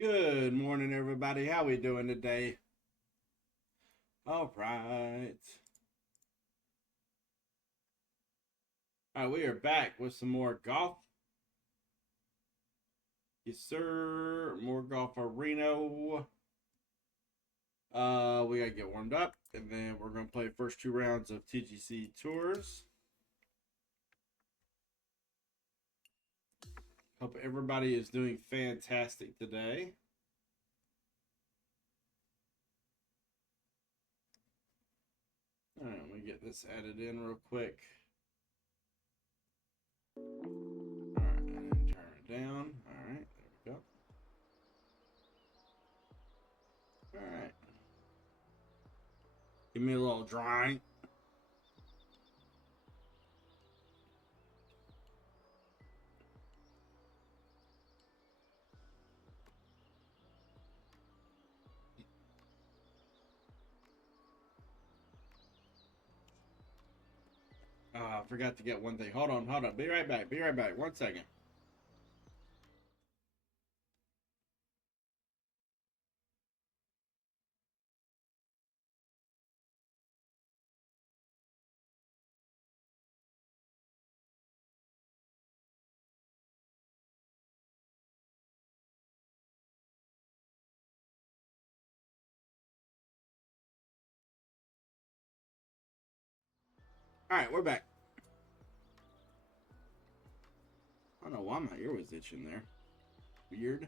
Good morning, everybody. How we doing today? All right. All right, we are back with some more golf. Yes, sir. More golf arena. We gotta get warmed up, and then we're gonna play first two rounds of TGC Tours. Hope everybody is doing fantastic today. All right, let me get this added in real quick. All right, and turn it down. All right, there we go. All right. Give me a little drawing. I forgot to get one thing. Hold on, hold on. Be right back. Be right back. 1 second. All right, we're back. I don't know why my ear was itching there. Weird.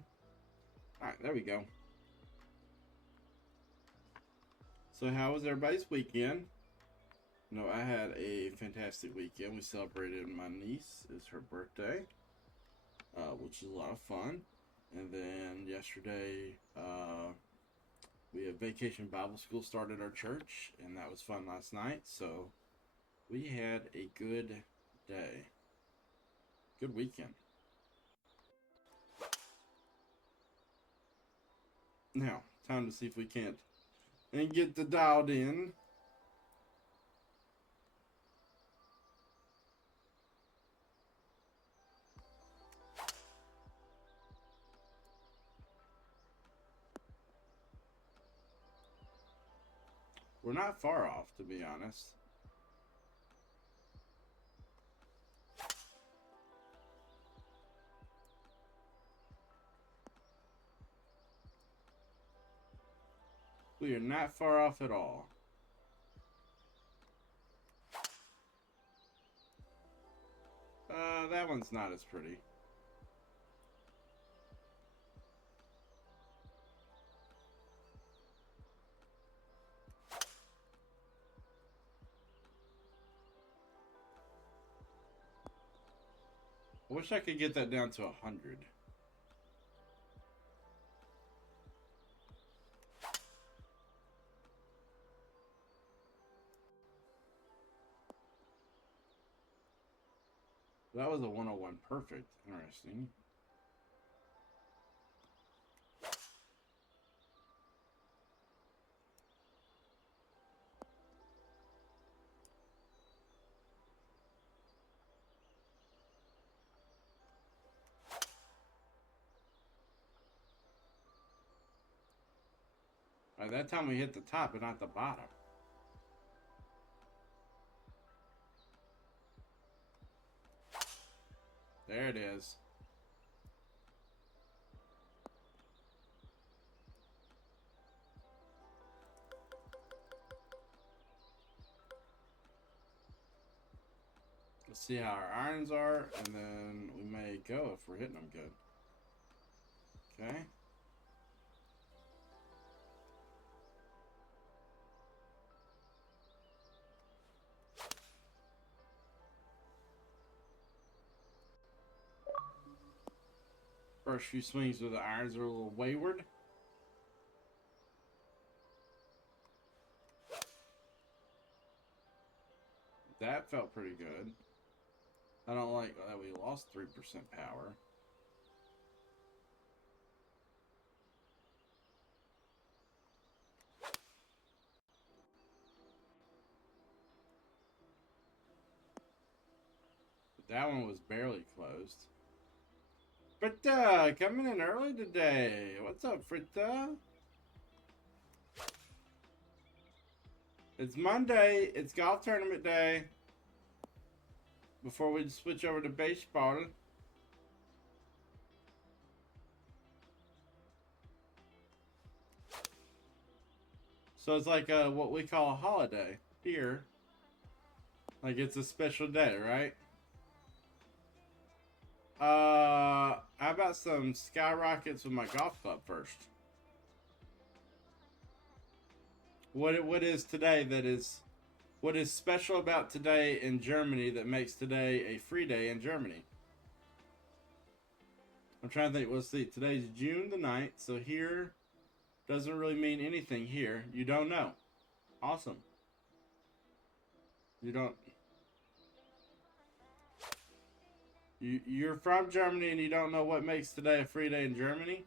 All right, there we go. So, how was everybody's weekend? No, I had a fantastic weekend. We celebrated my niece. It's her birthday, which is a lot of fun. And then yesterday, we had Vacation Bible School started our church, and that was fun last night. So, we had a good day. Good weekend. Now, time to see if we can't and get the dialed in. We're not far off, to be honest. We are not far off at all. That one's not as pretty. I wish I could get that down to 100. That was a 101 perfect. Interesting. That time we hit the top and not the bottom. There it is. Let's see how our irons are, and then we may go if we're hitting them good. Okay. First few swings with the irons are a little wayward. That felt pretty good. I don't like that we lost 3% power. But that one was barely closed. Fritta, coming in early today. What's up, Fritta? It's Monday. It's golf tournament day. Before we switch over to baseball. So it's like what we call a holiday here. Like it's a special day, right? How about some skyrockets with my golf club first? What is today that is, what is special about today in Germany that makes today a free day in Germany? I'm trying to think. Let's see. Today's June the 9th, so here doesn't really mean anything here. You don't know. Awesome. You don't. You're from Germany and you don't know what makes today a free day in Germany?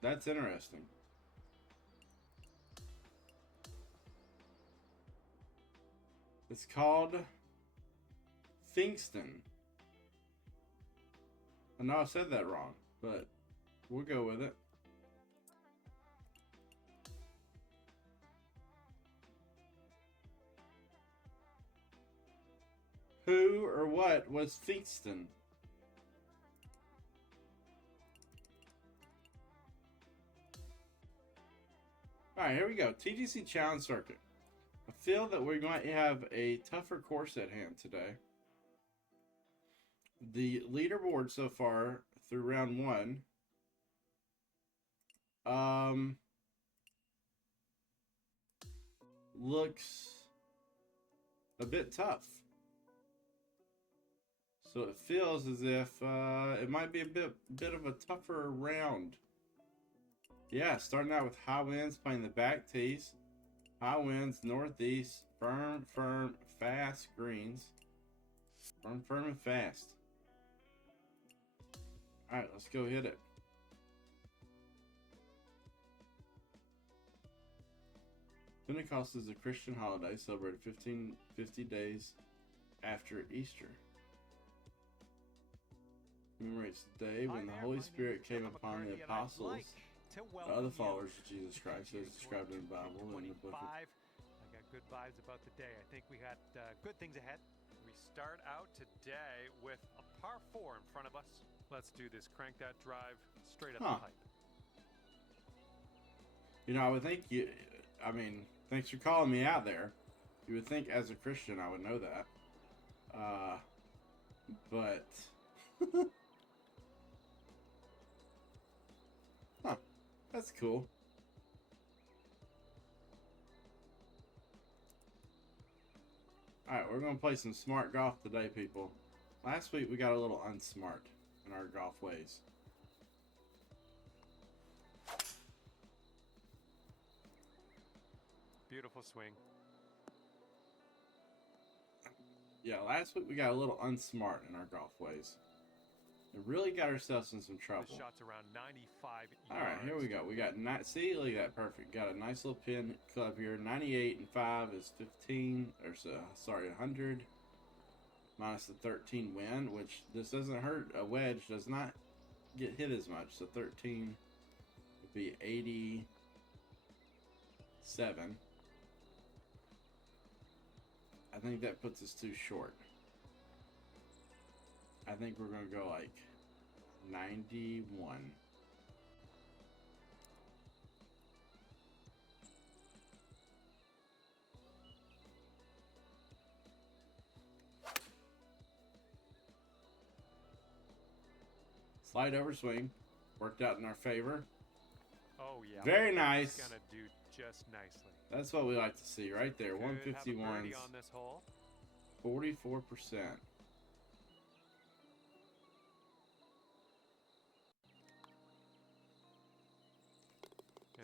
That's interesting. It's called Pfingsten. I know I said that wrong, but we'll go with it. Who or what was Pfingsten? Alright, here we go. TGC Challenge Circuit. I feel that we're going to have a tougher course at hand today. The leaderboard so far through round 1 looks a bit tough. So it feels as if it might be a bit of a tougher round. Yeah, starting out with high winds, playing the back tees. High winds, northeast, firm, fast greens. Firm, and fast. Alright, let's go hit it. Pentecost is a Christian holiday celebrated 50 days after Easter. Commemorates the day when the Holy Spirit came upon the apostles, other followers of Jesus Christ, as described in the Bible and the book of... I got good vibes about the day. I think we got good things ahead. We start out today with a par 4 in front of us. Let's do this. Crank that drive straight up the pipe. You know, I would think you... I mean, thanks for calling me out there. You would think as a Christian I would know that. But... huh. That's cool. Alright, we're going to play some smart golf today, people. Last week we got a little unsmart in our golf ways. Beautiful swing. Yeah, last week we got a little unsmart in our golf ways. We really got ourselves in some trouble. The shot's around 95 yards. Alright, here we go. We got, see, look at that, perfect. Got a nice little pin club here. 98 and 5 is 15, or sorry, 100. Minus the 13 wind, which this doesn't hurt. A wedge does not get hit as much. So 13 would be 87. I think that puts us too short. I think we're going to go like 91. Slight overswing. Worked out in our favor. Oh, yeah. Very nice. It's going to do just nicely. That's what we like to see right there. 151's 44%.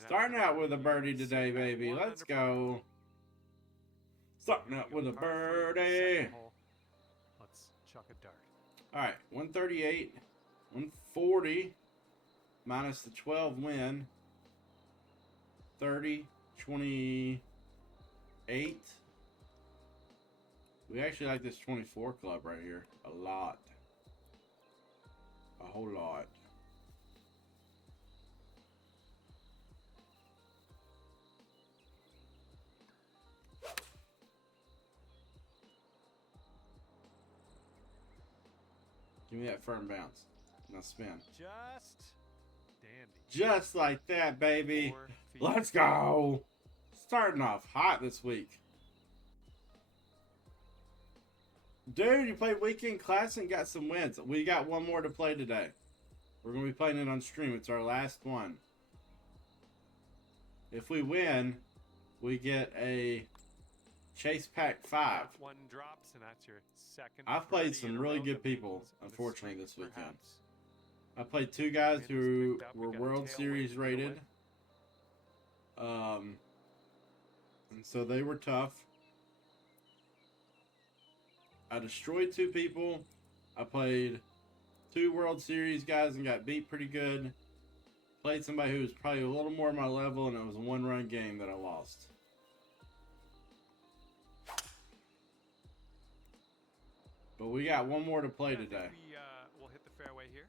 Starting out with a birdie today, baby. Let's go. Starting out with a birdie. Let's chuck a dart. All right, 138, 140, minus the 12 win. 30, 28. We actually like this 24 club right here a lot. A whole lot. Give me that firm bounce. Now spin. Just dandy. Just like that, baby. 4 feet. Let's go. Starting off hot this week. Dude, you played Weekend Classic and got some wins. We got one more to play today. We're going to be playing it on stream. It's our last one. If we win, we get a Chase Pack 5. One drops, and that's your second. I've played birdie in some a really row. good The people, wings of the unfortunately, streak, this weekend. perhaps. I played two guys Wind is who picked up. We were got a World tailwind Series to go rated. with. And so they were tough. I destroyed two people. I played two World Series guys and got beat pretty good. Played somebody who was probably a little more my level, and it was a one-run game that I lost. But we got one more to play I think today. we'll hit the fairway here.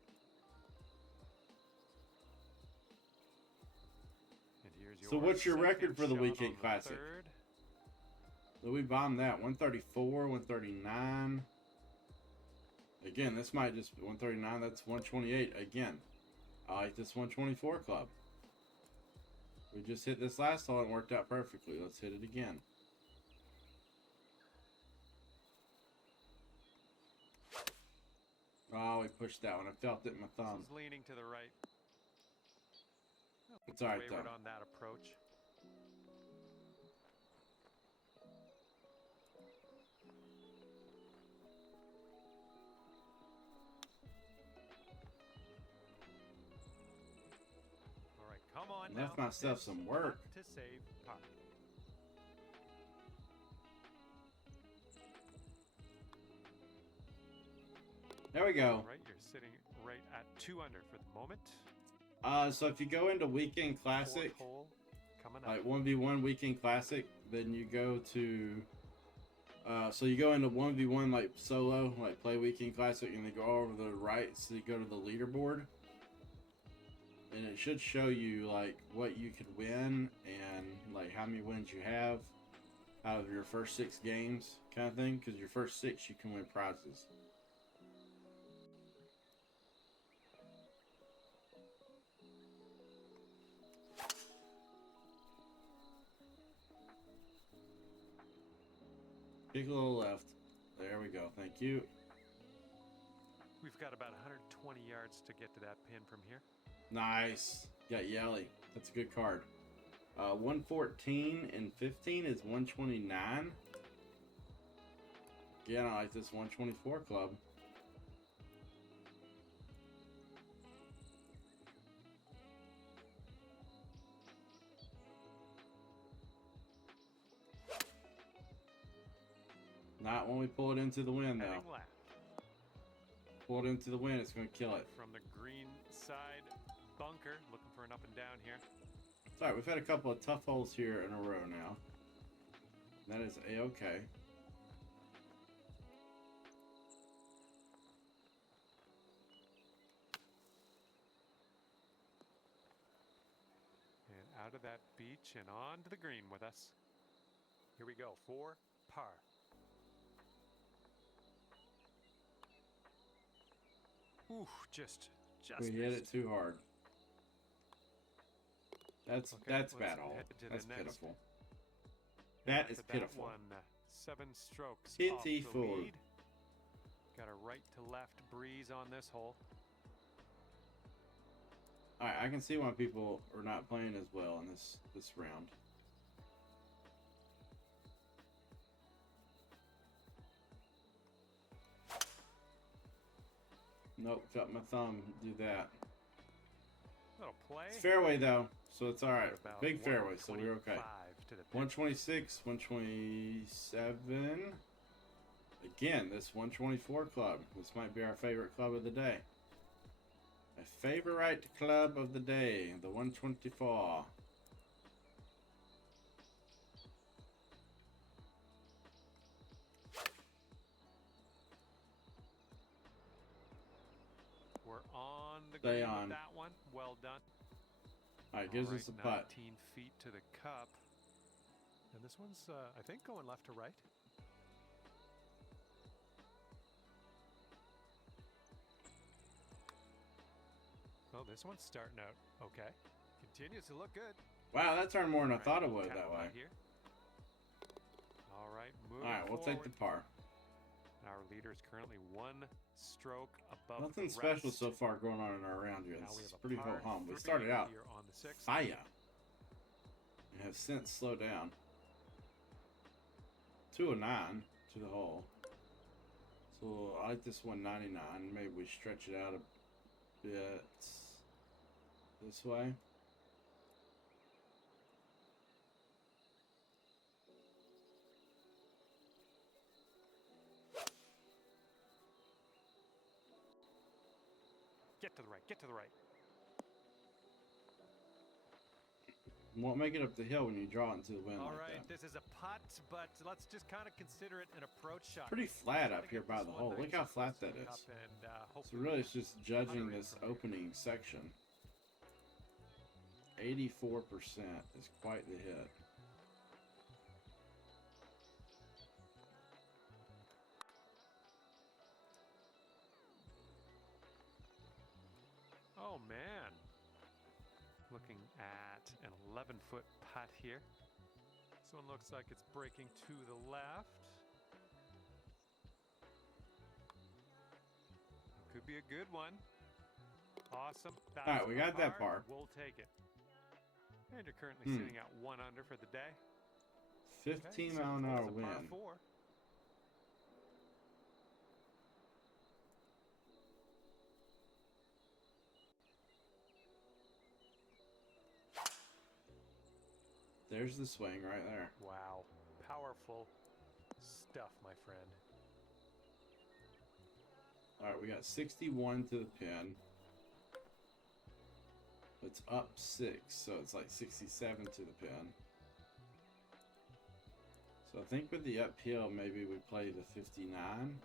And here's So what's your second record for the shot Weekend on the Classic? third. So we bombed that. 134, 139. Again, this might just be 139. That's 128 again. I like this 124 club. We just hit this last hole and it worked out perfectly. Let's hit it again. Oh, we pushed that one. I felt it in my thumb. This is leaning to the right. It's all right, Wavered though. on that approach. All right, come on Left now. myself It's some work. not to save par. There we go. All right, you're sitting right at 2 under for the moment. So if you go into Weekend Classic, Fourth hole coming up. like 1v1 Weekend Classic, then you go to so you go into 1v1 like solo, like play Weekend Classic, and then go over to the right, so you go to the leaderboard, and it should show you like what you could win and like how many wins you have out of your first 6 games, kind of thing, because your first 6 you can win prizes. Kick a little left. There we go. Thank you. We've got about 120 yards to get to that pin from here. Nice. Got Yelly. That's a good card. 114 and 15 is 129. Again, I like this 124 club. Not when we pull it into the wind, though. Heading left. Pull it into the wind, it's going to kill it. From the green side bunker, looking for an up and down here. It's alright, we've had a couple of tough holes here in a row now. That is A-okay. And out of that beach and on to the green with us. Here we go, 4 par. Ooh, just We hit missed. it too hard. That's Okay, that's let's bad all. head to the That's next. pitiful. That is After pitiful. One, 7 strokes off the Pitiful. lead. Got a right to left breeze on this hole. Alright, I can see why people are not playing as well in this round. Nope, felt my thumb do that. Little play. It's fairway though, so it's alright. About Big fairway, so we're okay. 125 to the pin. 126, 127. Again, this 124 club. This might be our favorite club of the day. My favorite club of the day, the 124. the Stay green on. with that one. Well done. All right, gives All us a right, putt. 19 feet to the cup. And this one's, I think, going left to right. Oh, this one's starting out okay. Continues to look good. Wow, that turned more than I All thought right, it would tap that way. putt here. All right, moving All right, we'll take the forward. par. Our leader is currently 1 stroke above Nothing the special rest. so far going on in our round here. Now we It's have a pretty par ho hum. We 3 started out here on the 6th. fire and have since slowed down. 209 to the hole. So I like this 199. Maybe we stretch it out a bit this way. Get to the right, get to the right. Won't make it up the hill when you draw it into the wind All like right, that. this is a putt, but let's just kind of consider it an approach shot. Pretty flat up Gotta here get by this the one hole. nice Look how and flat close to that the is. cup and, So hopefully really it's just judging putter in this from here. opening section. 84% is quite the hit. Oh man. Looking at an 11-foot putt here. This one looks like it's breaking to the left. Could be a good one. Awesome. All right, we got that par. We'll take it. And you're currently Hmm. sitting at 1 under for the day. 15 Okay, mile an 7th hour hole's a par wind. 4. There's the swing right there. Wow. Powerful stuff, my friend. All right, we got 61 to the pin. It's up 6, so it's like 67 to the pin. So I think with the uphill, maybe we play the 59.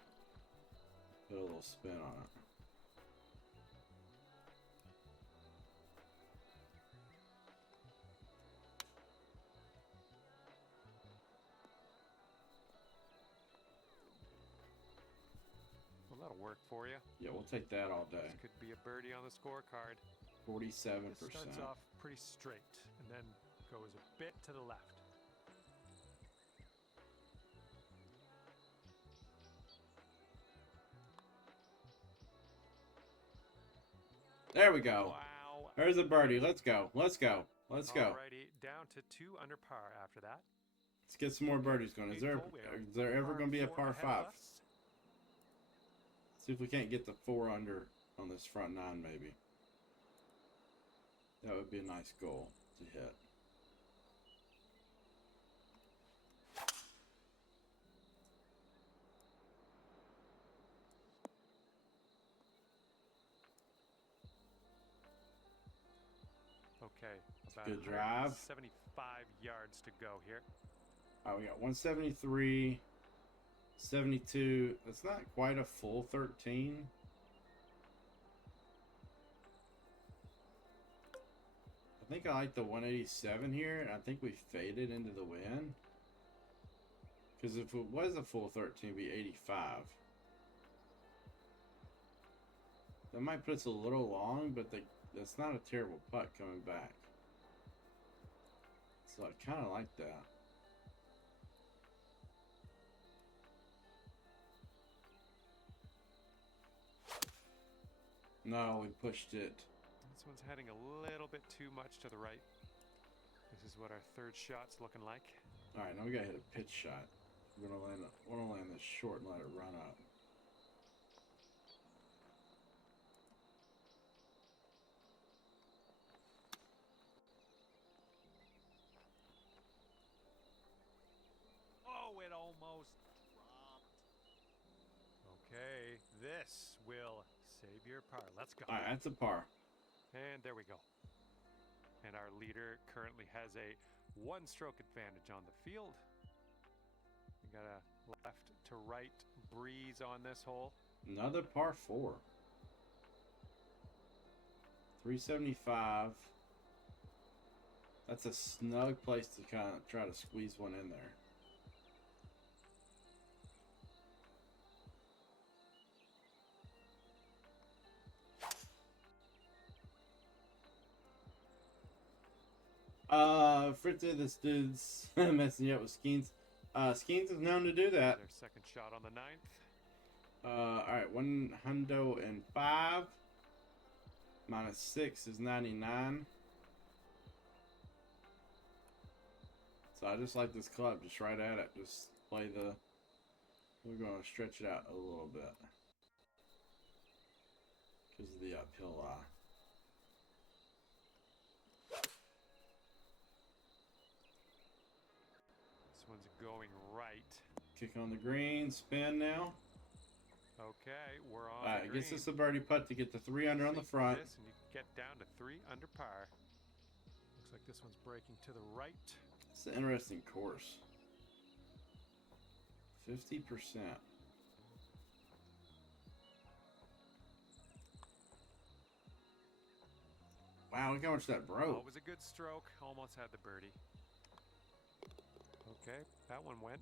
Put a little spin on it. Well, that'll work for you. Yeah, we'll take that all day. This could be a birdie on the scorecard. 47%. This starts off pretty straight and then goes a bit to the left. There we go. Wow. There's a birdie. Let's go. Let's go. Let's go. Alrighty, down to 2 under par after that. Let's get some more birdies going. Is there ever going to be a par 5? See if we can't get the 4 under on this front 9 maybe. That would be a nice goal to hit. Okay, about Good drive. 75 yards to go here. All right, we got 173, 72. That's not quite a full 13. I think I like the 187 here, and I think we faded into the wind. Because if it was a full 13, it'd be 85. That might put us a little long, but that's not a terrible putt coming back. So I kind of like that. No, we pushed it. This one's heading a little bit too much to the right. This is what our third shot's looking like. All right, now we gotta hit a pitch shot. We're gonna land this short and let it run up. Oh, it almost dropped. Okay, this will save your par. Let's go. All right, that's a par. And there we go. And our leader currently has a 1-stroke advantage on the field. We got a left to right breeze on this hole. Another par 4. 375. That's a snug place to kind of try to squeeze one in there. Fritzy, this dude's messing you up with Skeens. Skeens is known to do that. Their second shot on the 9th. Alright, 105 minus 6 is 99. So I just like this club, just right at it. Just play the. We're going to stretch it out a little bit because of the uphill lie. This one's going right. Kick on the green, spin now. Okay, we're on. Alright, gets us a birdie putt to get the 3 under on the front. This and you get down to 3 under par. Looks like this one's breaking to the right. It's an interesting course. 50%. Wow, look how much that broke. Oh, it was a good stroke. Almost had the birdie. Okay, that one went.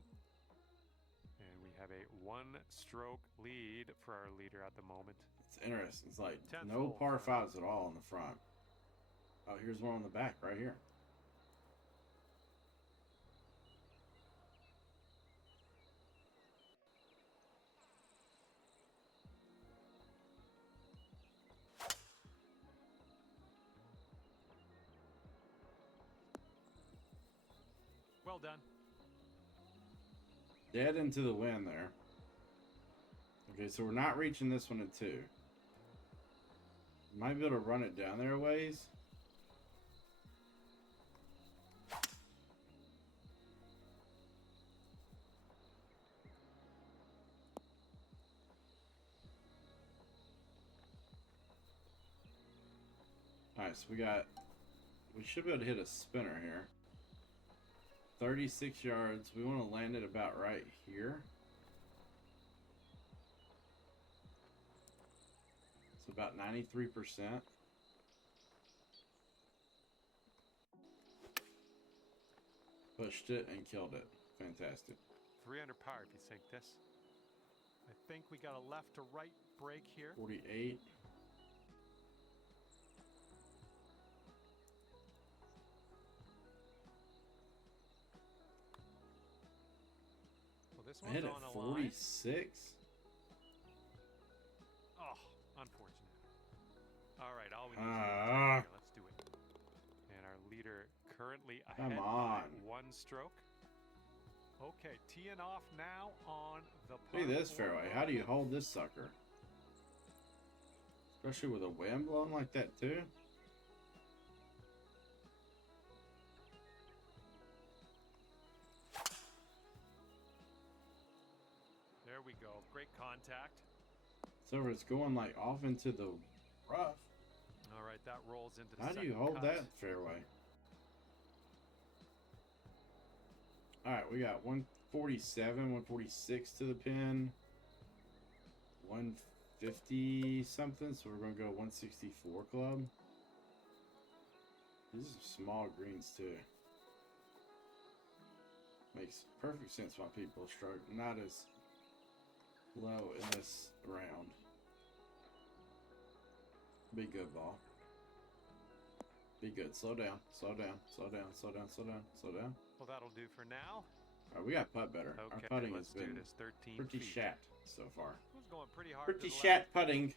And we have a 1-stroke lead for our leader at the moment. It's interesting. It's like 10th no hole. par 5s at all in the front. Oh, here's one on the back right here. Well done. Dead into the wind there. Okay, so we're not reaching this one at 2. Might be able to run it down there a ways. Alright, so we should be able to hit a spinner here. 36 yards. We want to land it about right here. It's about 93%. Pushed it and killed it. Fantastic. 3 under par if you sink this. I think we got a left to right break here. 48. Well, this I one's hit it on a line. 46. Oh, unfortunate. All right, all we need is here. Let's do it. And our leader currently ahead by 1 stroke. Okay, teeing off now on the Look at this par 4 fairway. How do you hold this sucker? Especially with a wind blowing like that too. There we go. Great contact. So it's going like off into the rough. All right, that rolls into the How do you second hold cut. that fairway? All right, we got 147, 146 to the pin, 150 something. So we're gonna go 164 club. These are small greens too. Makes perfect sense why people struggle. Not as low in this round. Be good, ball. Be good. Slow down. Slow down. Slow down. Slow down. Slow down. Slow down. Well, that'll do for now. All right, we got putt better. Okay, Our putting has let's do been this. 13 pretty feet. shat so far. It was going pretty hard. Pretty to the shat left. putting. This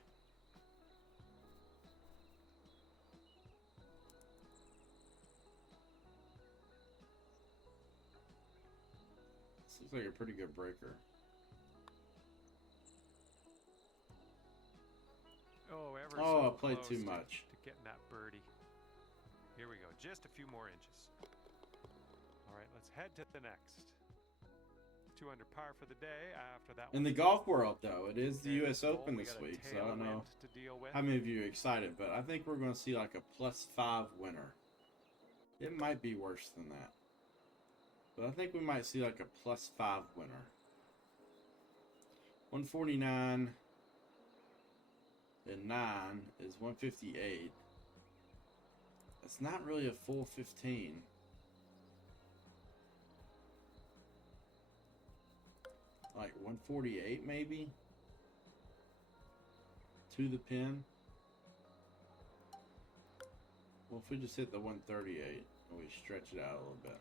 looks like a pretty good breaker. Oh, ever Oh, so I played close too to- much. to getting that birdie. Here we go. Just a few more inches. All right, let's head to the next. 2 under par for the day after that In one. the golf world, though, it is the Okay, U.S. hole, Open we this got a week, so I don't know tailwind to deal with. how many of you are excited, but I think we're going to see like a +5 winner. It might be worse than that, but I think we might see like a +5 winner. 149 and 9 is 158. It's not really a full 15. Like 148 maybe? To the pin. Well, if we just hit the 138 and we stretch it out a little bit.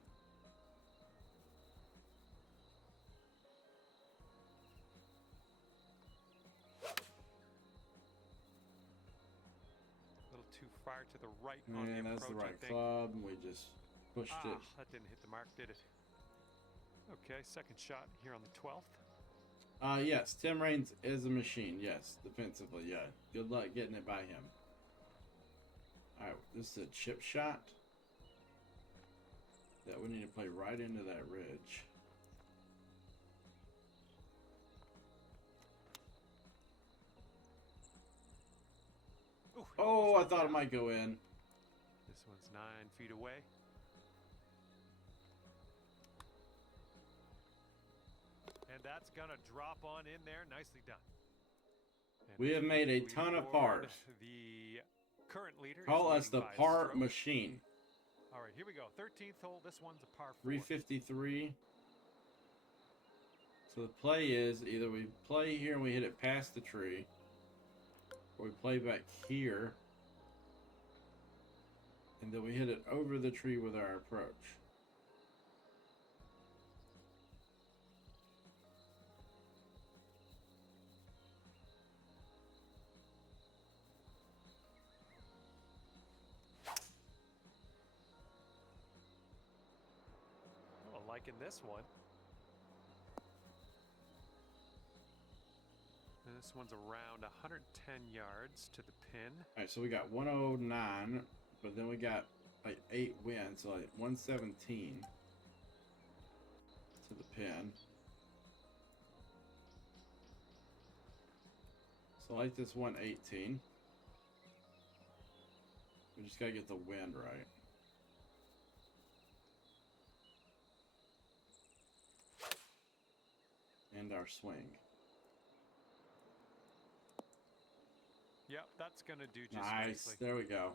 A little too far to the right on the And approach, that's the right I think. club, and we just pushed it. That didn't hit the mark, did it? Okay, second shot here on the 12th. Yes, Tim Raines is a machine. Yes, defensively, yeah. Good luck getting it by him. All right, this is a chip shot that we need to play right into that ridge. Ooh, Oh, I thought it might go in. This one's 9 feet away. And that's gonna drop on in there. Nicely done. And We have made a ton of pars. The current leader. Call us the par machine. All right, here we go. 13th hole. This one's a par 4. 353. So the play is either we play here and we hit it past the tree, or we play back here and then we hit it over the tree with our approach. Well, liking this one. And this one's around 110 yards to the pin. All right, so we got 109, but then we got like 8 wins, so like 117 to the pin. So like this 118. We just gotta get the wind right. And our swing. Yep, that's gonna do just Nice. nicely. There we go.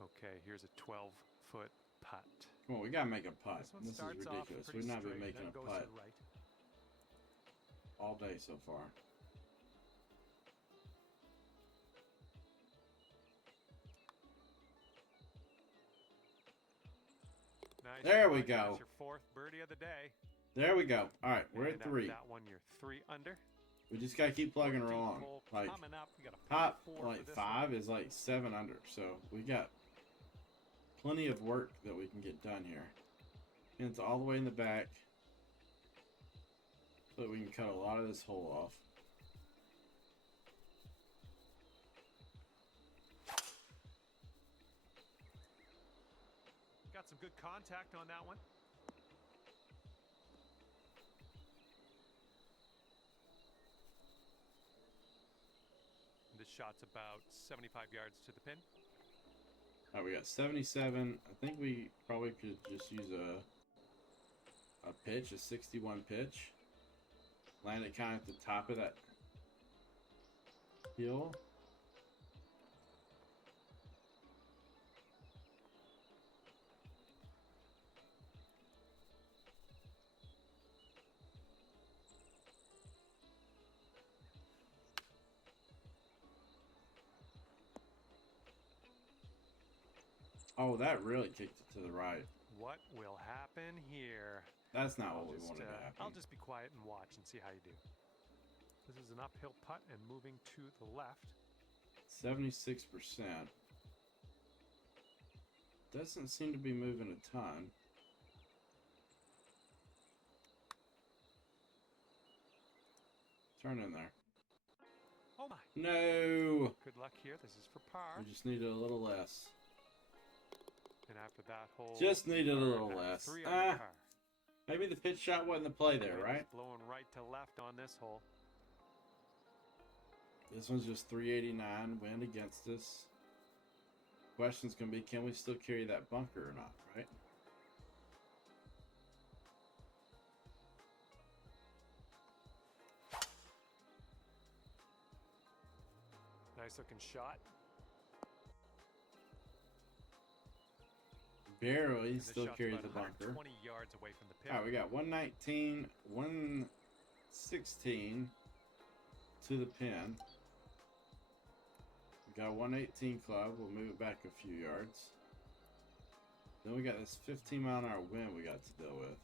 Okay, here's a 12-foot putt. Come on, we gotta make a putt. This one This is starts off ridiculous. pretty We've not been straight, making then a goes to putt the right. all day so far. Nice. There we shot. go. That's your 4th birdie of the day. There we go. All right, we're And at after 3. That one, you're 3 under. We just gotta keep plugging her 14th along. hole Like coming up. We got a top, 4 for like this 5 one. is like 7 under. So we got plenty of work that we can get done here. And it's all the way in the back, so that we can cut a lot of this hole off. Got some good contact on that one. This shot's about 75 yards to the pin. All right, we got 77. I think we probably could just use a pitch, a 61 pitch. Land it kind of at the top of that hill. Oh, that really kicked it to the right. What will happen here? That's not what we wanted to happen. I'll just be quiet and watch and see how you do. This is an uphill putt and moving to the left. 76%. Doesn't seem to be moving a ton. Turn in there. Oh my. No! Good luck here. This is for par. We just needed a little less. And after that hole, Just needed a we are little at less. 3 under par. Maybe the pitch shot wasn't the play there, Wind right? is blowing right to left on this hole. This one's just 389, wind against us. Question's gonna be, can we still carry that bunker or not, right? Nice looking shot. Barely And this still shot's carries about the bunker. 120 yards away from the pin. All right, we got 119, 116 to the pin. We got a 118 club. We'll move it back a few yards. Then we got this 15-mile-an-hour wind we got to deal with.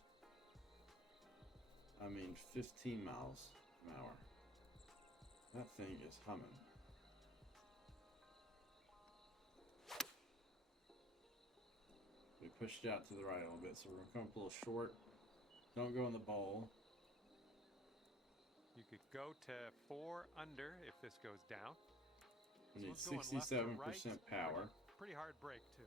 I mean, 15 miles an hour. That thing is humming. We pushed out to the right a little bit, so we're going to come up a little short. Don't go in the bowl. You could go to 4 under if this goes down. We need This one's going left to 67% right. power. Pretty hard break, too.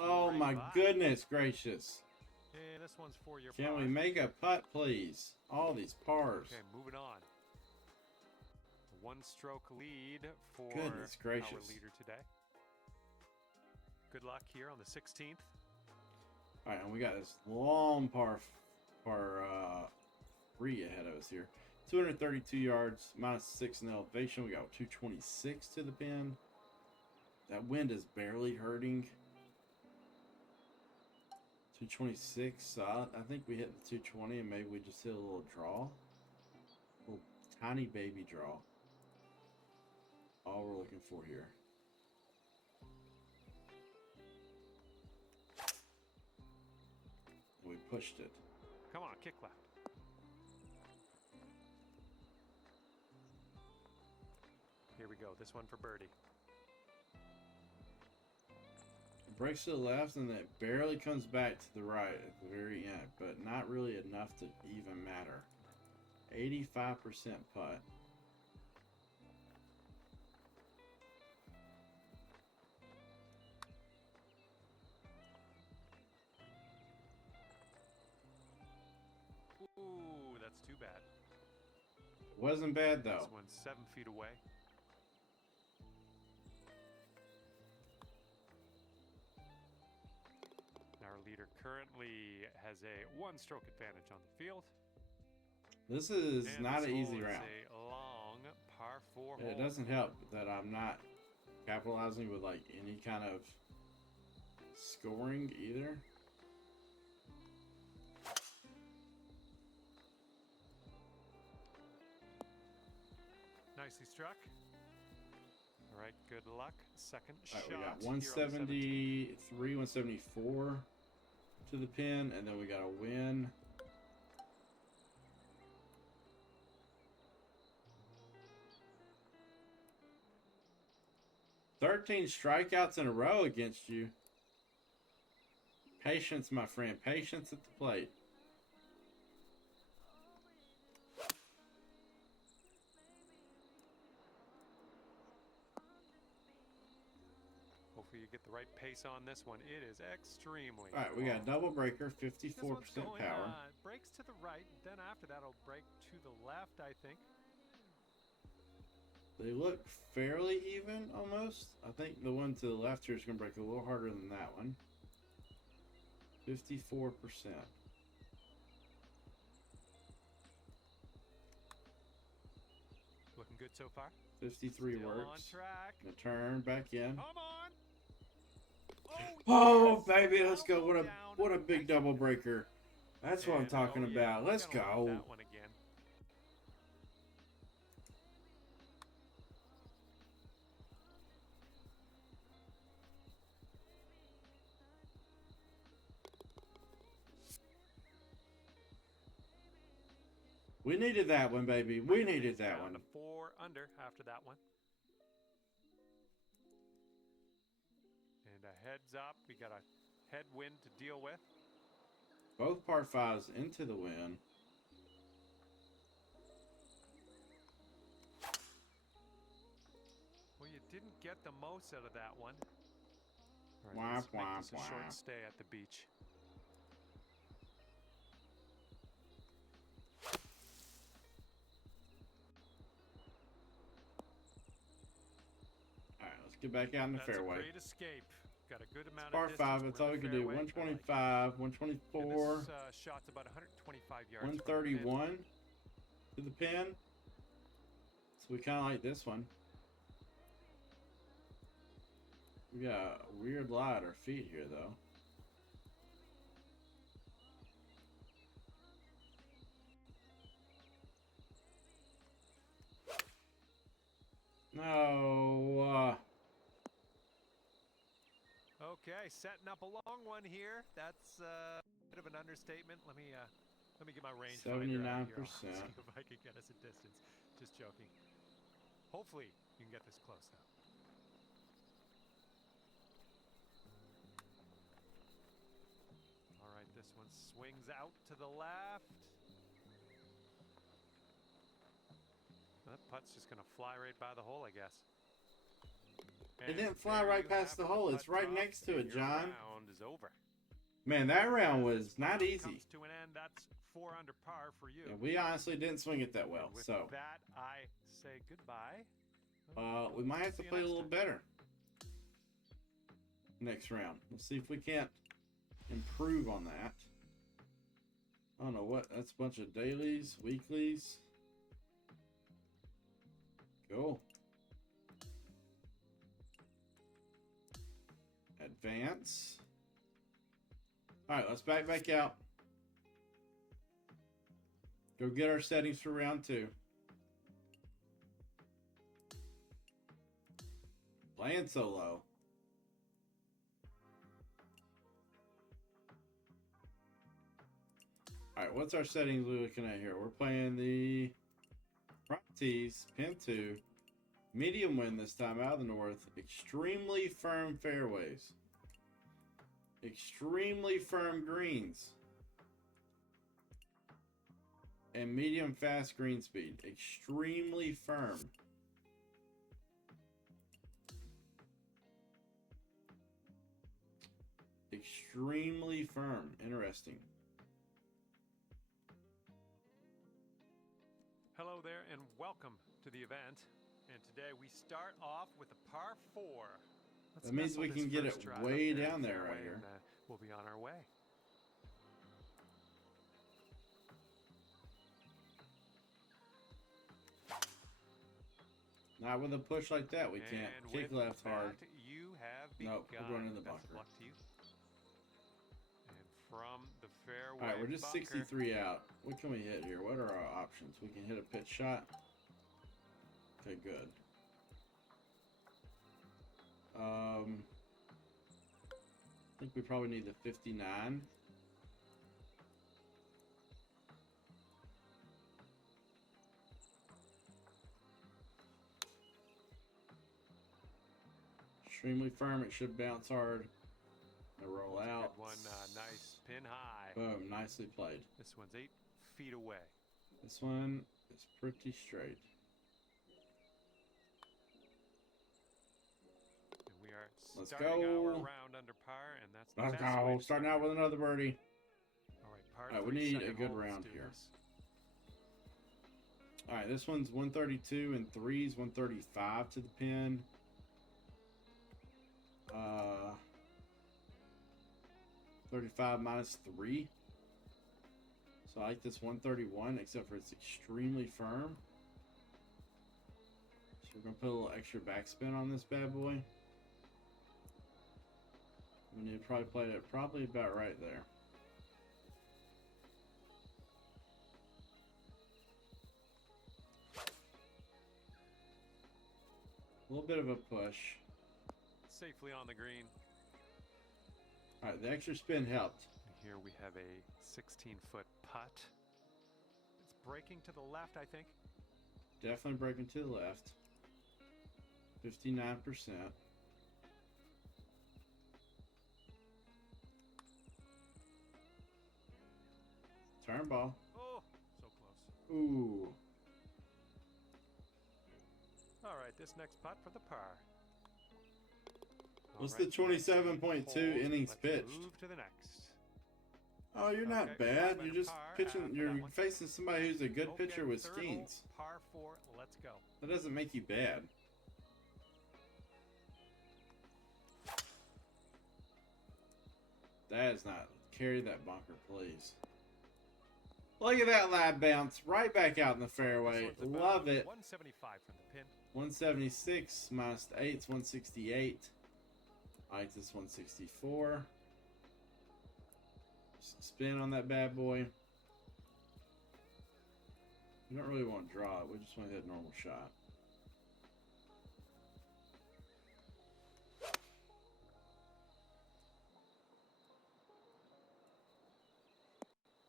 Oh my goodness gracious. And this one's for your Can par. we make a putt, please? All these pars. Okay, moving on. 1-stroke lead for Goodness gracious. our leader today. Good luck here on the 16th. All right, and we got this long par 3 ahead of us here. 232 yards, -6 in elevation. We got 226 to the pin. That wind is barely hurting. 226. So I think we hit the 220, and maybe we just hit a little draw. A little tiny baby draw. All we're looking for here. We pushed it. Come on, kick left. Here we go. This one for birdie. Breaks to the left, and it barely comes back to the right at the very end, but not really enough to even matter. 85% putt. Ooh, that's too bad. Wasn't bad though. This one's 7 feet away. Our leader currently has a 1-stroke advantage on the field. This is And not this an easy hole is round. a long par 4 It hole. doesn't help that I'm not capitalizing with like any kind of scoring either. Nicely struck. All right, good luck. Second All shot. right, we got here on the 173, 174 to the pin, and then we got a win. "13 strikeouts in a row against you." Patience, my friend. Patience at the plate. Hopefully you get the right pace on this one. It is extremely All right, we got a long. double breaker, This 54% one's going, power. breaks to the right. Then after that, it'll break to the left, I think. They look fairly even almost. I think the one to the left here is going to break a little harder than that one. 54%. Looking good so far. 53 Still works. on track. Gonna turn back in. Come on. Oh, yes. baby, let's go. That'll What a down. big double breaker. That's what I'm And, talking oh, yeah, about. we're Let's gonna love go. that one again. We needed that one, baby. We needed that Down one. to 4 under after that one. And a heads up. We got a headwind to deal with. Both par 5s into the wind. Well, you didn't get the most out of that one. All Wah, let's make wah, this a wah. short stay at the beach. get back out in the That's fairway. A great escape. Got a good amount Par of distance. 5, that's all we can do. 125, 124. This shot's about 125 yards. 131 to the pin. So we kind of like this one. We got a weird lie at our feet here, though. No. Okay, setting up a long one here. That's a bit of an understatement. Let me get my range. 79%. See if I can get us a distance. Just joking. Hopefully, you can get this close now. All right, this one swings out to the left. That putt's just gonna fly right by the hole, I guess. It didn't fly right past the hole. It's right next to it, John. Round is over. Man, that round was not easy. Comes to an end. That's 4 under par for you. Yeah, we honestly didn't swing it that well. And with so that, I say goodbye. we might have to play a little better next round. Let's see if we can't improve on that. I don't know what. That's a bunch of dailies, weeklies. Go. Advance. All right, let's back out. Go get our settings for round 2. Playing so low. All right, what's our settings we're looking at here? We're playing the front tees, pin 2, medium wind this time out of the north, extremely firm fairways, extremely firm greens, and medium fast green speed. Extremely firm. Extremely firm. Interesting. Hello there and welcome to the event. And today we start off with a par 4. That means we can get it way down there right here. We'll be on our way. Not with a push like that. We can't kick left hard. You have nope, we're going in the bunker. Luck to you. And from the fairway. All right, we're just bunker. 63 out. What can we hit here? What are our options? We can hit a pitch shot. Okay, good. I think we probably need the 59. Extremely firm. It should bounce hard. And roll out. Good one, nice pin high. Boom, nicely played. This one's 8 feet away. This one is pretty straight. And we are Let's starting go. our round under par, and that's the Let's best way go. to Starting start. out with another birdie. All right, par All right, we 3, need a second good hole. Let's round do here. this. All right, this one's 132 and 3s, 135 to the pin. 35 minus 3. So I like this 131, except for it's extremely firm. So we're gonna put a little extra backspin on this bad boy. We need to probably play it probably about right there. A little bit of a push. Safely on the green. All right, the extra spin helped. And here we have a 16-foot putt. It's breaking to the left, I think. Definitely breaking to the left. 59%. Turn ball. Oh, so close. Ooh. All right, this next putt for the par. What's All right, the next 27.2 hold. innings Let's pitched? Move to the next. Oh, you're not Okay, bad. five You're under just par pitching. after You're that one. facing somebody who's a good Okay, pitcher with third skeins. hole, par 4. Let's go. That doesn't make you bad. That is not. Carry that bunker, please. Look at that lab bounce. Right back out in the fairway. Love it. 175 from the pin. 176 minus the 8's 168. I like this 164. Spin on that bad boy. We don't really want to draw it. We just want to hit a normal shot.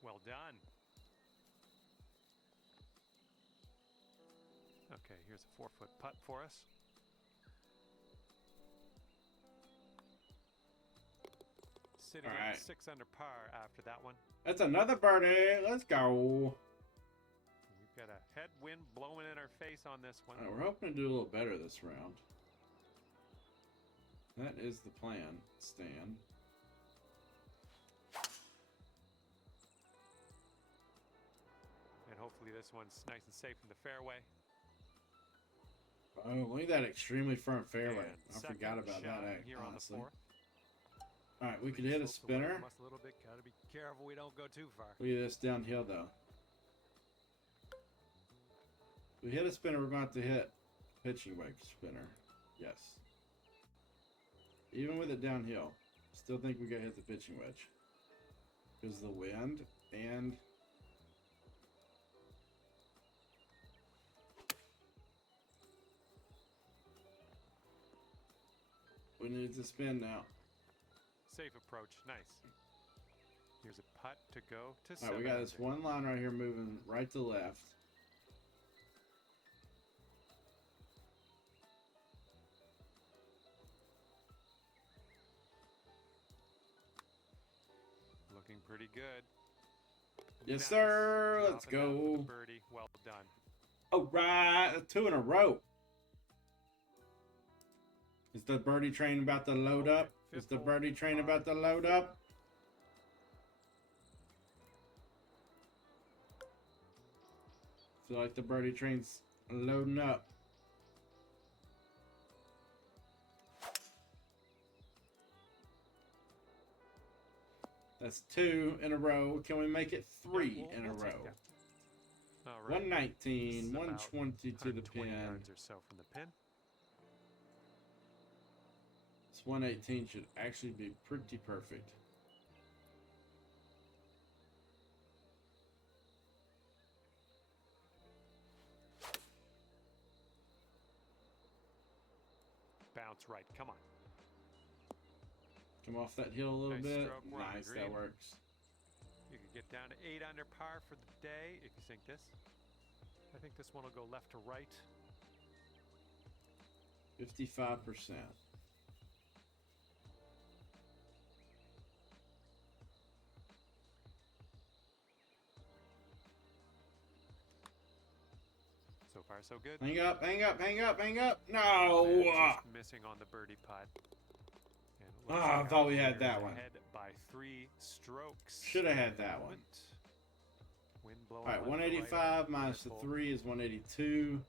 Well done. Okay, here's a 4-foot putt for us. Sitting at 6 under par after that one. That's another birdie. Let's go. We've got a headwind blowing in our face on this one. All right, we're hoping to do a little better this round. That is the plan, Stan. And hopefully this one's nice and safe in the fairway. Oh, look at that extremely firm fairway. And I forgot about that, here honestly. on the 4th. All right, we could hit a spinner. A little bit. Gotta be careful we don't go too far. Look at this downhill, though. If we hit a spinner, we're going to have to hit pitching wedge spinner. Yes. Even with it downhill, still think we got to hit the pitching wedge. Because of the wind and... we need to spin now. Safe approach. Nice. Here's a putt to go to 7. All right, we got this one line right here moving right to left. Looking pretty good. Yes, sir. Let's go. Birdie. Well done. All right. 2 in a row. Is the birdie train about to load up? Is the birdie train about to load up? Feel like the birdie train's loading up. That's 2 in a row. Can we make it 3 in a row? All right. 119, 120 to the pin. Yards or so from the pin. 118 should actually be pretty perfect. Bounce right. Come on. Come off that hill a little Nice bit. stroke. We're on the Nice, green. that works. You could get down to 8 under par for the day if you sink this. I think this one will go left to right. 55%. So far, so good. Hang up, hang up, hang up, hang up. No! Just missing on the birdie putt. Oh, I thought we had that one. Ahead by 3 strokes. Should have had that one. Wind blowing. All right, 185 minus the 3 is 182.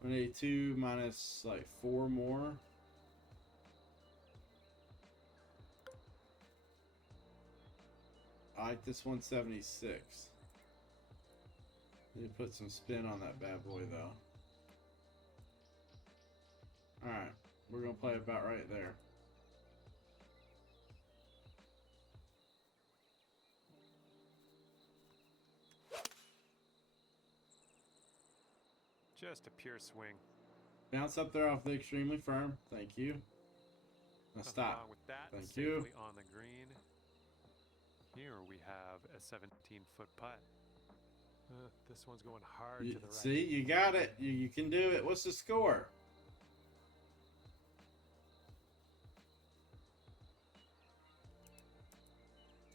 182 minus like 4 more. I like this 176. Need to put some spin on that bad boy though. Alright, we're gonna play about right there. Just a pure swing. Bounce up there off the extremely firm. Thank you. Now Nothing stop. wrong with that. Thank Safely you. On the green. Here we have a 17-foot putt. This one's going hard to the right. See, you got it. You can do it. What's the score?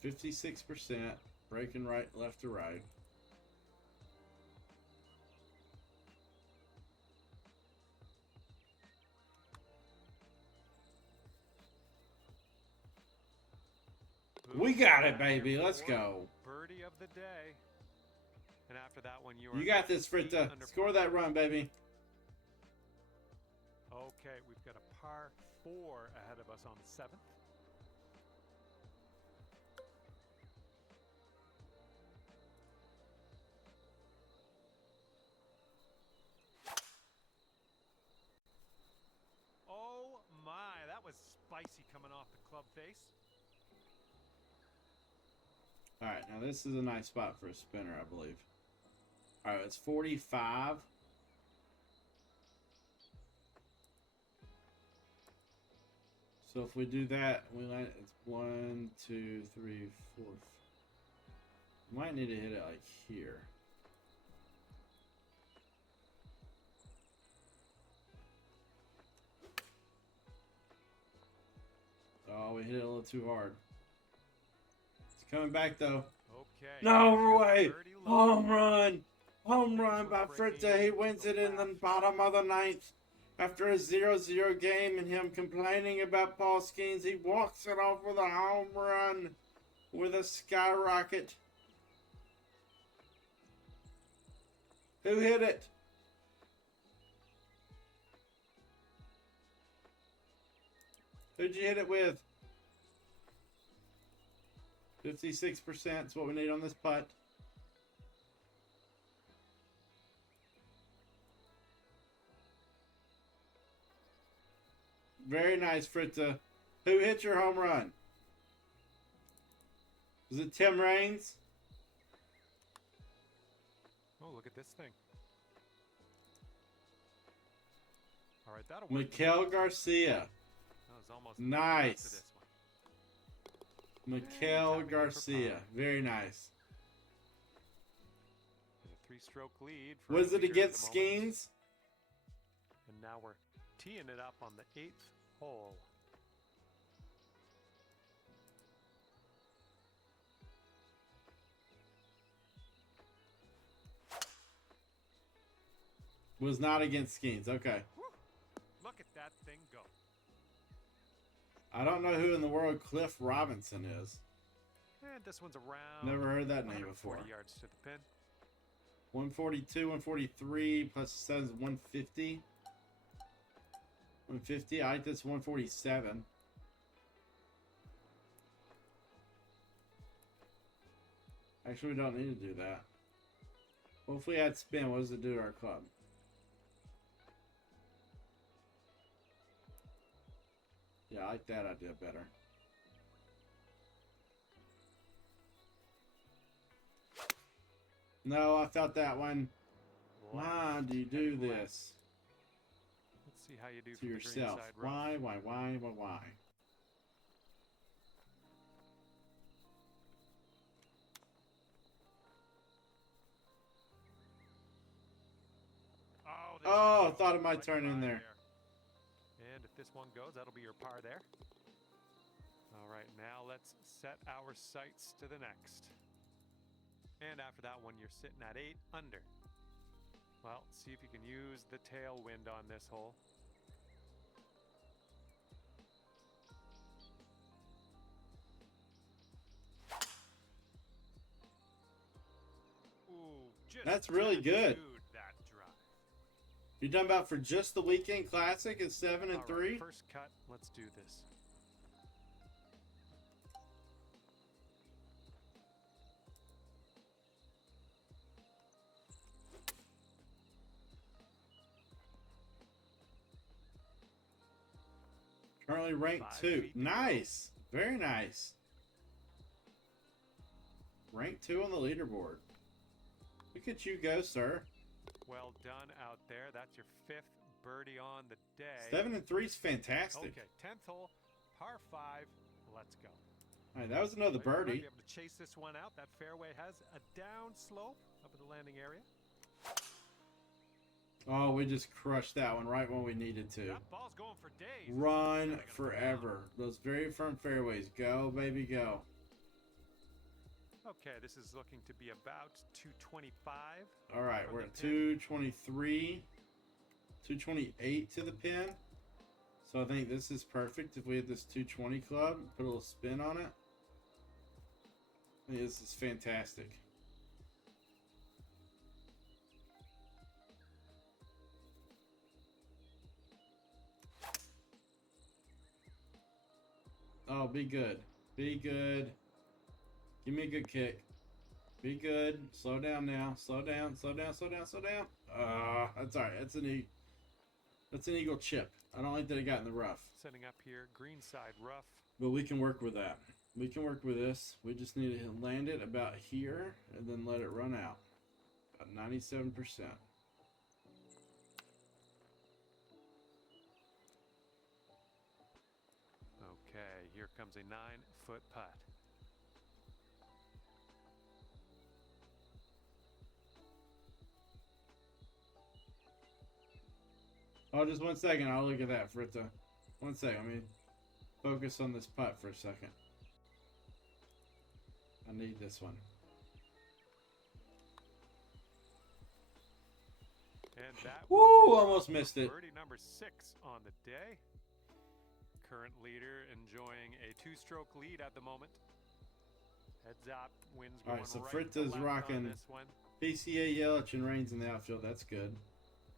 %, breaking right, left to right. We got it, baby. Let's go. Birdie of the day. And after that one, you You got this, Fritta. Score that run, baby. Okay, we've got a par 4 ahead of us on the 7th. was spicy coming off the club face. Alright, now this is a nice spot for a spinner, I believe. Alright, it's 45. So if we do that, we land, it's 1, 2, 3, 4. Might need to hit it like here. Oh, we hit it a little too hard. It's coming back though. Okay. No way! Home run! Home run by Fritta. He wins it in the bottom of the ninth. After a 0-0 game and him complaining about Paul Skeens, he walks it off with a home run with a skyrocket. Who hit it? Who'd you hit it with? 56% is what we need on this putt. Very nice, Fritta. Who hit your home run? Was it Tim Raines? Oh, look at this thing. All right, that'll work. Miguel Garcia. That was almost nice. Miguel Garcia. Very nice. A 3-stroke lead. For Was it against Skeens? And now we're teeing it up on the 8th hole. Was not against Skeens. Okay. Woo. Look at that thing go. I don't know who in the world Cliff Robinson is. And this one's around. Never heard that name before. 40 yards to the pin. 142, 143, plus 7 is 150. 150, I like this 147. Actually, we don't need to do that. Well, if we had spin, what does it do to our club? Yeah, I like that idea better. No, I felt that one. Why do you do this? Let's see how you do To yourself. Why? Oh, I thought it might turn in there. And if this one goes, that'll be your par there. All right, now let's set our sights to the next. And after that one, you're sitting at 8 under. Well, see if you can use the tailwind on this hole. Ooh, that's really good. That drive. You done about for just the weekend classic at 7 and 3? Right, first cut. Let's do this. Currently ranked 2. Nice. Very nice. Rank 2 on the leaderboard. Look at you go, sir. Well done out there. That's your 5th birdie on the day. 7 and 3 is fantastic. Okay, 10th hole, par 5. Let's go. All right, that was another birdie. Might be able to chase this one out. That fairway has a down slope up at the landing area. Oh, we just crushed that one right when we needed to. That ball's going for days. Run forever. Those very firm fairways. Go, baby, go. Okay, this is looking to be about 225. All right, we're at 223, 228 to the pin. So I think this is perfect if we had this 220 club, put a little spin on it. I think this is fantastic. Oh, be good. Be good. Give me a good kick. Be good. Slow down now. Slow down. Slow down. Slow down. Slow down. That's all right. That's an E. That's an eagle chip. I don't like that it got in the rough. Setting up here, green side rough. But we can work with that. We can work with this. We just need to land it about here and then let it run out. About 97%. Okay, here comes a 9-foot putt. Oh, just 1 second. I'll look at that, Fritta. 1 second. Let me focus on this putt for a second. I need this one. And that Woo! Almost missed it. birdie number 6 on the day. Current leader enjoying a 2-stroke lead at the moment. Heads up, winds going Alright, so right Fritta's to left rocking on this one. PCA Yelich and Reigns in the outfield. That's good.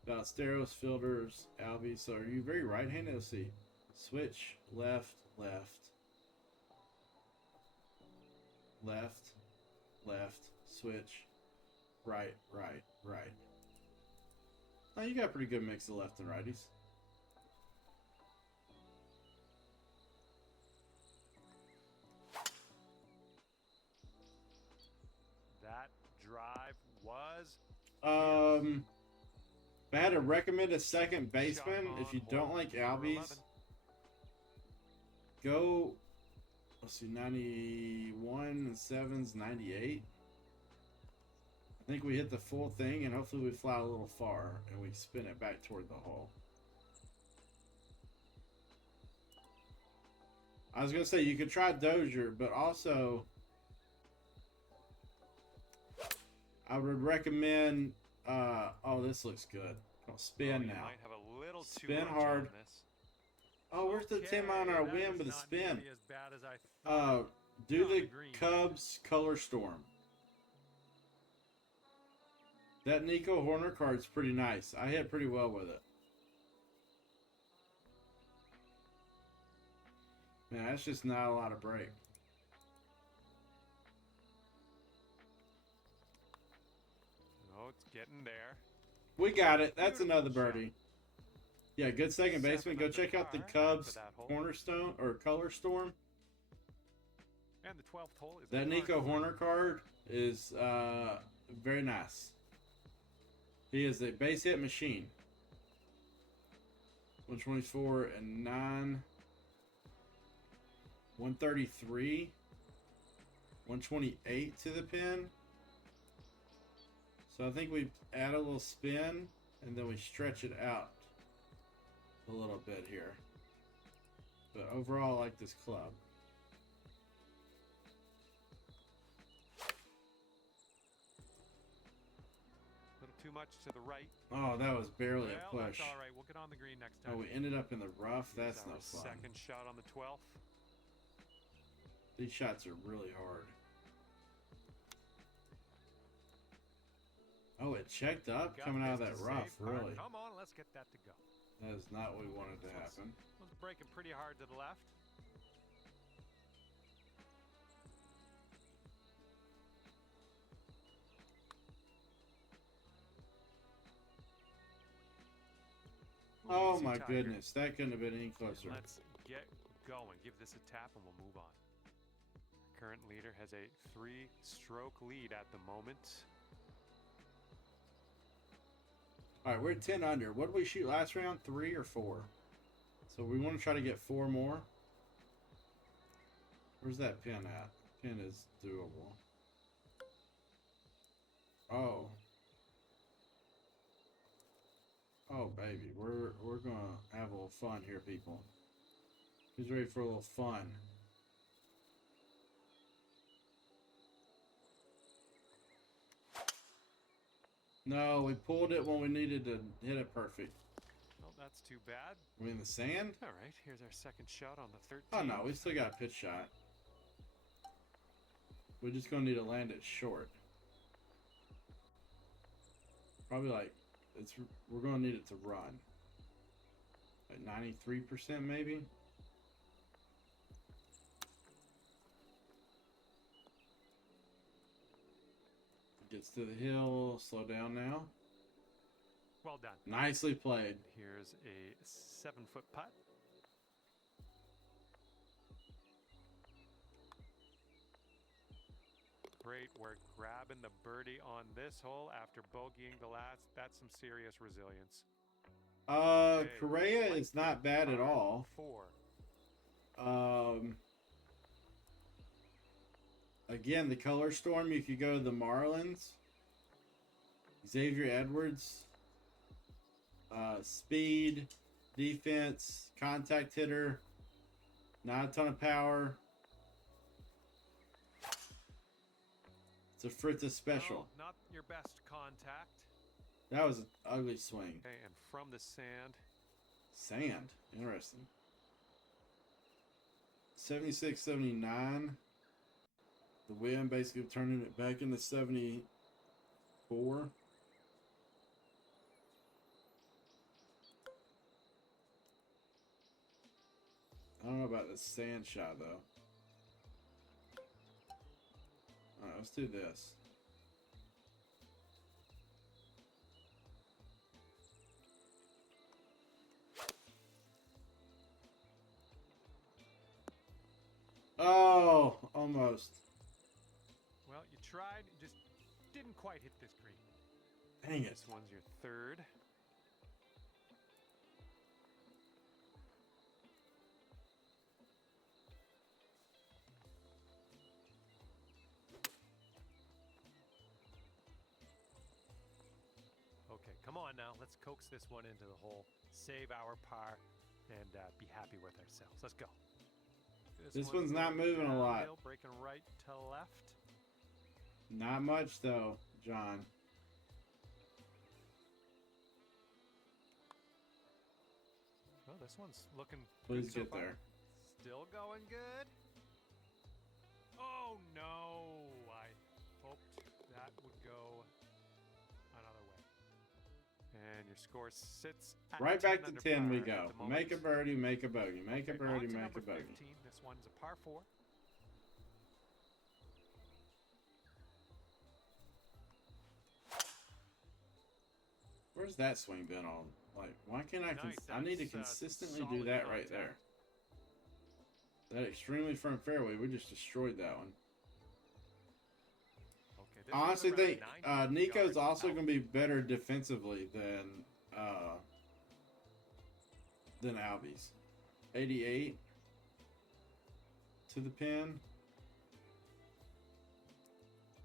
About Steros, Fielders, Albie. So are you very right-handed? Let's see. Switch, left, left. Left, left, switch, right, right, right. Oh, you got a pretty good mix of left and righties. That drive was if I had to recommend a second baseman, if you don't like Albies, go, let's see, 91 and 7's 98. I think we hit the full thing, and hopefully we fly a little far, and we spin it back toward the hole. I was going to say, you could try Dozier, but also I would recommend, oh, this looks good. Oh, spin now. Might have a little too Spin much hard. on this. Oh, where's the 10-mile-an-hour wind with a spin? Nearly as bad as I thought. Do On the the green. Cubs Color Storm. That Nico Horner card's pretty nice. I hit pretty well with it. Man, that's just not a lot of break. Oh, it's getting there. We got it. That's Beautiful another birdie. Yeah, good second baseman. Go check out the Cubs Cornerstone or Color Storm. And the 12th hole is That Nico Horner card is very nice. He is a base hit machine. 124 and 9. 133. 128 to the pin. So I think we add a little spin and then we stretch it out a little bit here. But overall, I like this club. A little too much to the right. Oh, that was barely a Well, push. that's all right. We'll get on the green next time. Oh, we ended up in the rough. That's Here's no our fun. Second shot on the 12th. These shots are really hard. Oh, it checked up Got coming out of this that to rough, save par. really. Come on, let's get that to go. That is not what we wanted to happen. Was breaking pretty hard to the left. Oh Easy my tiger. goodness, that couldn't have been any closer. Let's get going. Give this a tap and we'll move on. Current leader has a 3-stroke lead at the moment. All right, we're at 10 under. What did we shoot last round? 3 or 4? So we want to try to get 4 more. Where's that pin at? Pin is doable. Oh. Oh baby, we're gonna have a little fun here, people. Who's ready for a little fun? No, we pulled it when we needed to hit it perfect. Well, that's too bad. We in the sand? All right, here's our second shot on the 13th. Oh no, we still got a pitch shot. We're just gonna need to land it short. Probably like we're gonna need it to run. Like 93% maybe. Gets to the hill, slow down now. Well done. Nicely played. Here's a 7-foot putt. Great work grabbing the birdie on this hole after bogeying the last. That's some serious resilience. Correa is not bad at all. 4. Again, the color storm, you could go to the Marlins. Xavier Edwards. Speed, defense, contact hitter, not a ton of power. It's a Fritta special. No, not your best contact. That was an ugly swing. Okay, and from the sand. Sand. Interesting. 76, 79. The wind basically turning it back into 74. I don't know about the sand shot, though. Alright, let's do this. Oh, almost. Well, you tried, you just didn't quite hit this green. Dang it. This one's your 3rd. Okay, come on now. Let's coax this one into the hole, save our par, and be happy with ourselves. Let's go. This one's not moving a lot. Breaking right to left. Not much, though, John. Oh, this one's looking Please good so get far. there. Still going good. Oh, no. I hoped that would go another way. And your score sits at Right 10 back to under 10 we par go. at the moment. Make a birdie, make a bogey. Make a Okay, birdie, on to make number a bogey. 15. This one's a par 4. Where's that swing been on? Like, why can't I? Nice, I need to that's, consistently do solid that right contact. there. That extremely firm fairway, we just destroyed that one. Okay, this I one's honestly around think 90 Nico's yards also out. going to be better defensively than Albie's. 88 to the pin.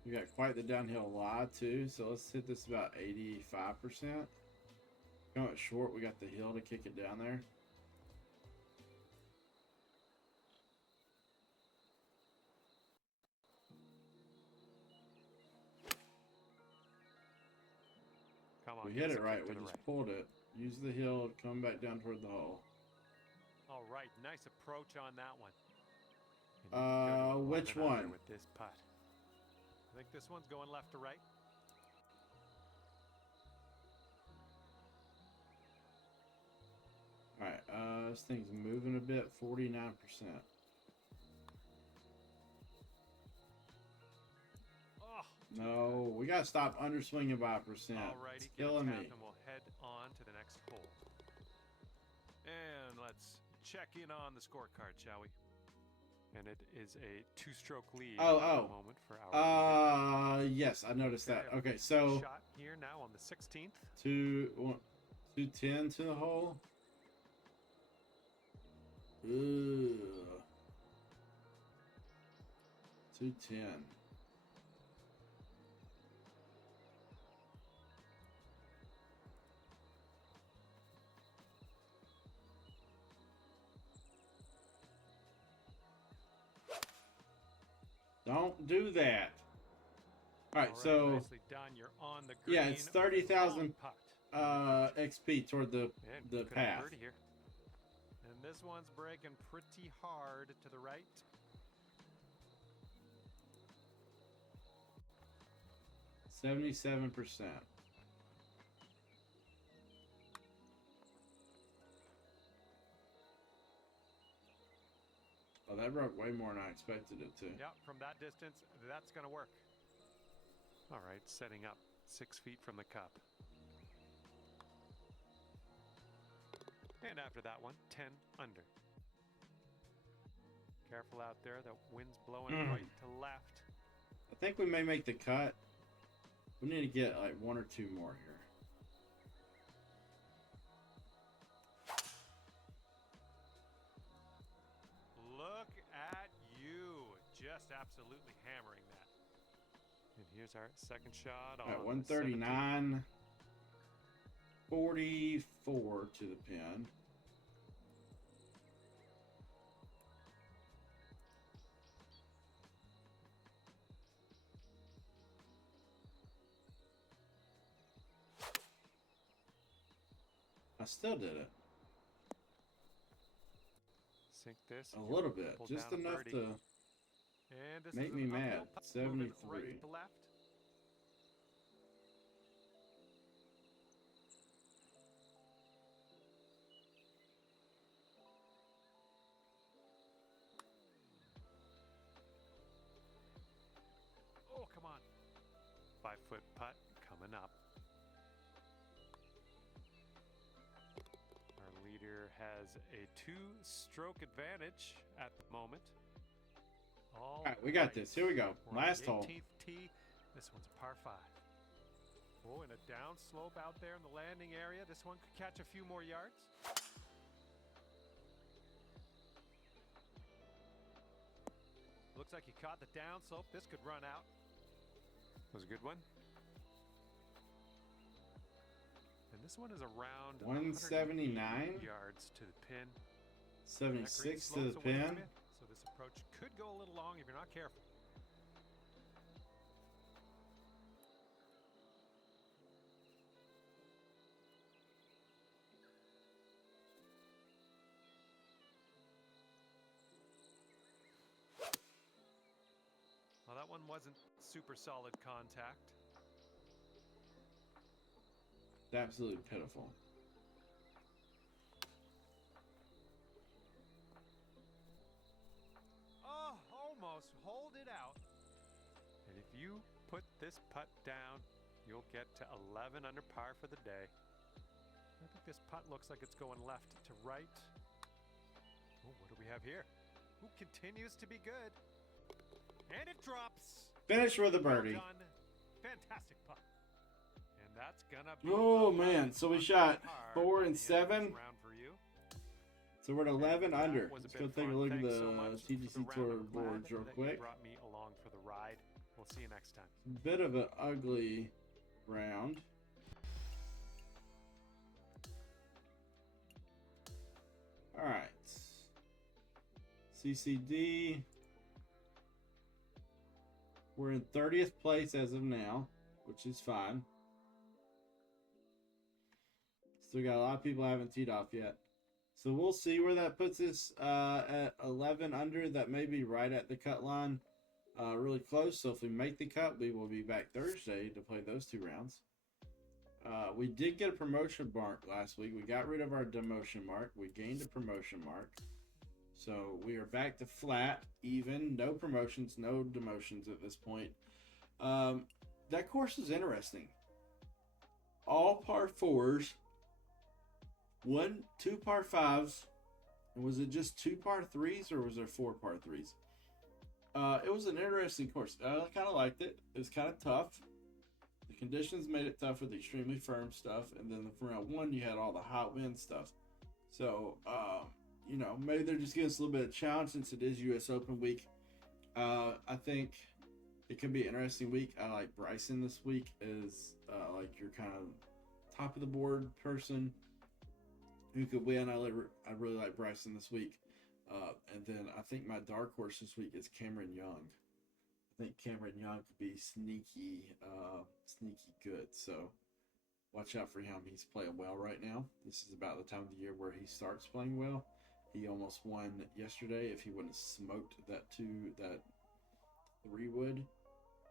We got quite the downhill lie too, so let's hit this about 85%. Going short, we got the hill to kick it down there. Come on, We give hit us it a right. kick We to the just right. pulled it. Use the hill, come back down toward the hole. All right, nice approach on that one. And you can go to Which 11 under one? with this putt. I think this one's going left to right. Alright, this thing's moving a bit, 49%. Oh, No, we gotta stop underswinging by a percent. all righty, It's give it a killing tap me. and we'll head on to the next hole. And let's check in on the scorecard, shall we? And it is a 2-stroke lead at the moment for our Yes, I noticed that. Okay, so shot here now on the 16th. 210 to the hole. Ooh. 210. Don't do that. All right, so nicely done. You're on the green. yeah, it's 30,000 putt. XP toward the And could have path. birdie here. And this one's breaking pretty hard to the right. $77%. Oh, that broke way more than I expected it to. Yeah, from that distance, that's going to work. All right, setting up 6 feet from the cup. And after that one, 10 under. Careful out there, the wind's blowing right to left. I think we may make the cut. We need to get like 1 or 2 more here. Look at you, just absolutely hammering that. And here's our second shot on At 139, 44 to the pin. I still did it. Sink this. A little bit. Just enough to make me mad. 73. Right to left. Oh, come on. 5-foot putt coming up. Our leader has a 2-stroke advantage at the moment. All right, we got this. Here we go. Last hole. 18th tee. This one's a par 5. Oh, and a down slope out there in the landing area. This one could catch a few more yards. Looks like he caught the down slope. This could run out. Was a good one. And this one is around 179 yards to the pin. 76 to the pin. So this approach could go a little long if you're not careful. Well, that one wasn't super solid contact. It's absolutely pitiful. Oh, almost. Hold it out. And if you put this putt down, you'll get to 11 under par for the day. I think this putt looks like it's going left to right. Oh, what do we have here? Who continues to be good? And it drops. Finish with a birdie. Well done. Fantastic putt. And that's gonna be oh man, so we shot 4 and 7. So we're at 11 under. Let's go take a look at the TGC Tour boards real quick. Brought me along for the ride. We'll see you next time. Bit of an ugly round. All right. CCD. We're in 30th place as of now, which is fine. Still got a lot of people haven't teed off yet. So we'll see where that puts us at 11 under. That may be right at the cut line, really close. So if we make the cut, we will be back Thursday to play those 2 rounds. We did get a promotion mark last week. We got rid of our demotion mark. We gained a promotion mark. So we are back to flat, even, no promotions, no demotions at this point. That course is interesting. All par 4s, 2 par 5s. Was it just 2 par 3s or was there 4 par 3s? It was an interesting course. I kind of liked it. It was kind of tough. The conditions made it tough with the extremely firm stuff. And then for round 1, you had all the hot wind stuff. So, you know, maybe they're just giving us a little bit of challenge since it is U.S. Open week. I think it could be an interesting week. I like Bryson this week as like your kind of top of the board person who could win. I really like Bryson this week. And then I think my dark horse this week is Cameron Young. I think Cameron Young could be sneaky good. So watch out for him. He's playing well right now. This is about the time of the year where he starts playing well. He almost won yesterday. If he wouldn't have smoked that 3-wood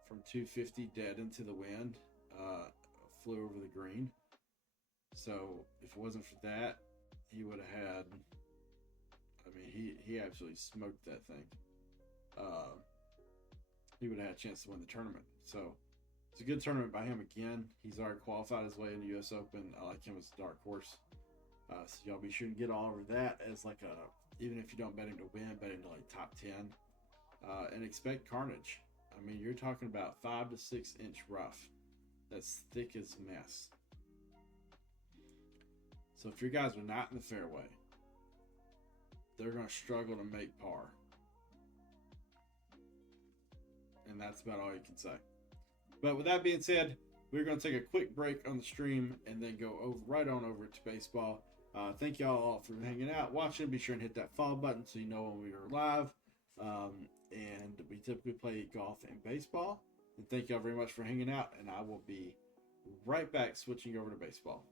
from 250 dead into the wind, flew over the green. So if it wasn't for that, he would have had. I mean, he absolutely smoked that thing. He would have had a chance to win the tournament. So it's a good tournament by him again. He's already qualified his way in the U.S. Open. I like him as a dark horse. So y'all be sure to get all over that as like even if you don't betting to win, betting to like top 10. And expect carnage. I mean, you're talking about 5 to 6 inch rough. That's thick as mess. So if your guys are not in the fairway, they're going to struggle to make par. And that's about all you can say. But with that being said, we're going to take a quick break on the stream and then go right on over to baseball. Thank y'all all for hanging out, watching. Be sure and hit that follow button so you know when we are live. And we typically play golf and baseball. And thank y'all very much for hanging out. And I will be right back switching over to baseball.